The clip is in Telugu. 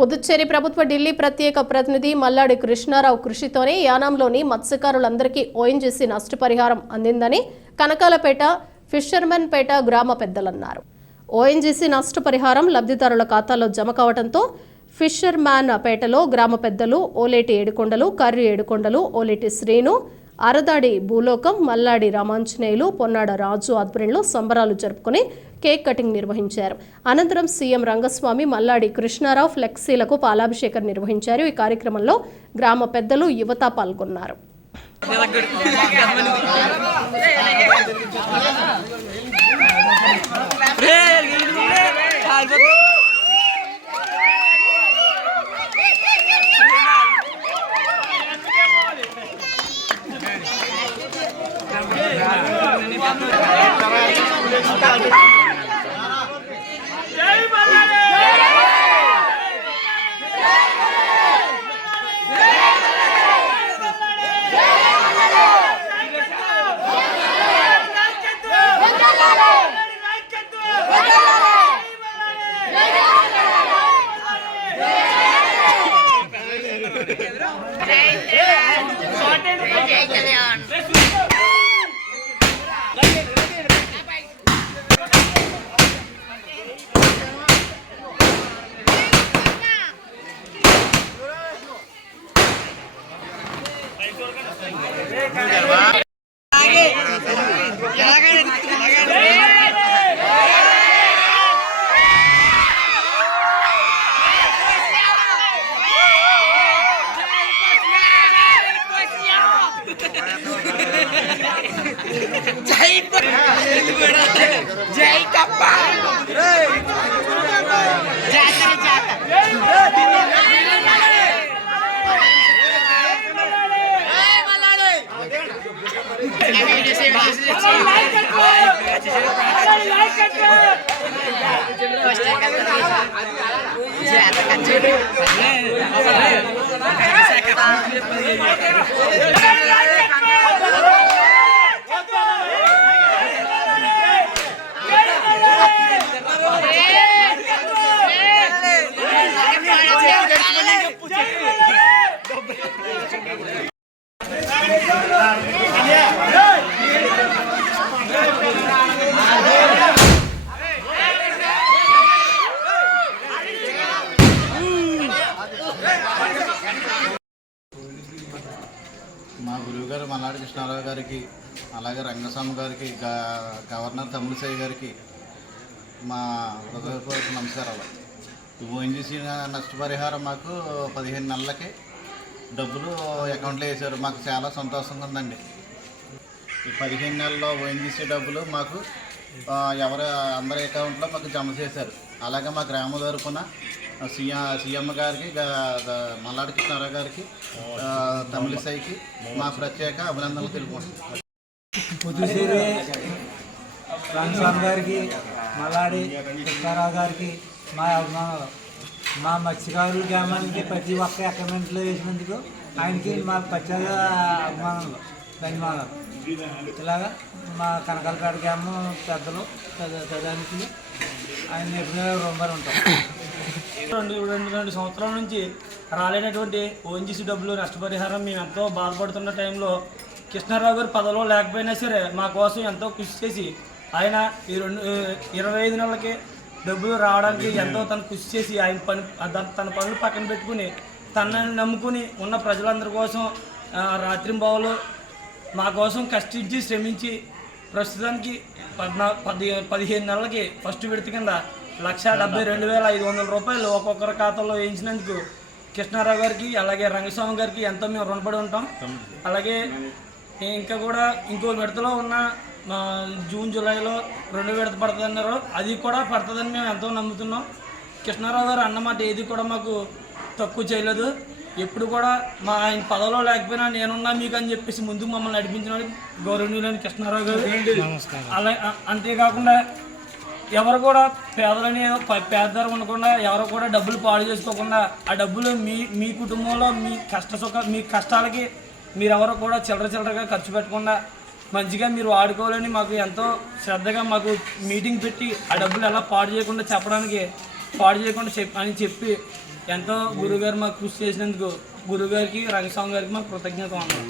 పుదుచ్చేరి ప్రభుత్వ ఢిల్లీ ప్రత్యేక ప్రతినిధి మల్లాడి కృష్ణారావు కృషితోనే యానాంలోని మత్స్యకారులందరికీ ఓఎన్జీసీ నష్టపరిహారం అందిందని కనకాలపేట ఫిషర్మెన్ పేట గ్రామ పెద్దలన్నారు. ఓఎన్జీసీ నష్టపరిహారం లబ్ధిదారుల ఖాతాలో జమ కావడంతో ఫిషర్మ్యాన్ పేటలో గ్రామ పెద్దలు ఓలేటి ఏడుకొండలు కర్రి ఏడుకొండలు ఓలేటి శ్రీను అరదాడి భూలోకం మల్లాడి రామాంజనేయులు పొన్నాడ రాజు ఆధ్వర్యంలో సంబరాలు జరుపుకుని కేక్ కటింగ్ నిర్వహించారు. అనంతరం సీఎం రంగస్వామి మల్లాడి కృష్ణారావు ఫ్లెక్సీలకు పాలాభిషేకం నిర్వహించారు. ఈ కార్యక్రమంలో గ్రామ పెద్దలు యువత పాల్గొన్నారు. जय जय कपा మా గురువుగారు మల్లాడి కృష్ణారావు గారికి అలాగే రంగస్వామి గారికి గవర్నర్ తమిళసాయి గారికి మా హృదయపూర్వక నమస్కారాలు. ఓఎన్జీసీ నష్టపరిహారం మాకు పదిహేను నెలలకి డబ్బులు అకౌంట్లో వేశారు. మాకు చాలా సంతోషంగా ఉందండి. ఈ పదిహేను నెలల్లో ఓఎన్జీసీ డబ్బులు మాకు ఎవరు ఎవరి అందరి అకౌంట్లో మాకు జమ చేశారు. అలాగే మా గ్రామం తరపున సీఎం సీఎం గారికి మల్లాడి కృష్ణారావు గారికి ఆ, తమిళిసైకి మా ప్రత్యేక అభినందనలు తెలుపుకుంటున్నాం. రామస్వామి గారికి మల్లాడి కృష్ణారావు గారికి మా అభిమానాలు మా మత్స్యకారుల గ్రామానికి ప్రతి ఒక్క అకౌంట్లో వేసినందుకు ఆయనకి మా ప్రత్యేక అభిమానాలు ధన్యవాదాలు. ఇలాగా మా కనకాలపేట గ్రామం పెద్దలు పెద్ద పెదానికి ఆయన ఎప్పుడూ రొంబర్ ఉంటాం రెండు రెండు రెండు సంవత్సరాల నుంచి రాలేనటువంటి ఓఎన్జీసీ డబ్బులు నష్టపరిహారం మేము ఎంతో బాధపడుతున్న టైంలో కృష్ణారావు గారు పదవిలో లేకపోయినా సరే మా కోసం ఎంతో కృషి చేసి ఆయన ఈ రెండు ఇరవై ఐదు నెలలకి డబ్బులు రావడానికి ఎంతో తను కృషి చేసి ఆయన పని తన- పనులు పక్కన పెట్టుకుని తనని నమ్ముకుని ఉన్న ప్రజలందరి కోసం రాత్రింబావులు మా కోసం కష్టించి శ్రమించి ప్రస్తుతానికి పద్నా పది పదిహేను నెలలకి ఫస్ట్ విడత కింద లక్ష డెబ్బై రెండు వేల ఐదు వందల రూపాయలు ఒక్కొక్కరి ఖాతాలో వేయించినందుకు కృష్ణారావు గారికి అలాగే రంగస్వామి గారికి ఎంతో మేము రుణపడి ఉంటాం. అలాగే ఇంకా కూడా ఇంకో విడతలో ఉన్న మా జూన్ జూలైలో రెండు విడత పడుతుంది అన్నారు అది కూడా పడుతుందని మేము ఎంతో నమ్ముతున్నాం. కృష్ణారావు గారు అన్నమాట ఏది కూడా మాకు తక్కువ చేయలేదు. ఎప్పుడు కూడా మా ఆయన పదవిలో లేకపోయినా నేనున్నా మీకు అని చెప్పేసి ముందుకు మమ్మల్ని నడిపించిన గౌరవనీయులైన కృష్ణారావు గారు. అలా అంతేకాకుండా ఎవరు కూడా పేదలని ప- పేదదారు ఉండకుండా ఎవరు కూడా డబ్బులు పాడు చేసుకోకుండా ఆ డబ్బులు మీ మీ కుటుంబంలో మీ కష్ట సుఖ మీ కష్టాలకి మీరెవరు కూడా చిల్లర చిల్లరగా ఖర్చు పెట్టకుండా మంచిగా మీరు వాడుకోవాలని మాకు ఎంతో శ్రద్ధగా మాకు మీటింగ్ పెట్టి ఆ డబ్బులు ఎలా పాడు చేయకుండా చెప్పడానికి పాడు చేయకుండా చెప్ అని చెప్పి ఎంతో గురుగారు మాకు కృషి చేసినందుకు గురుగారికి రంగస్వామి గారికి మాకు కృతజ్ఞత ఉన్నాం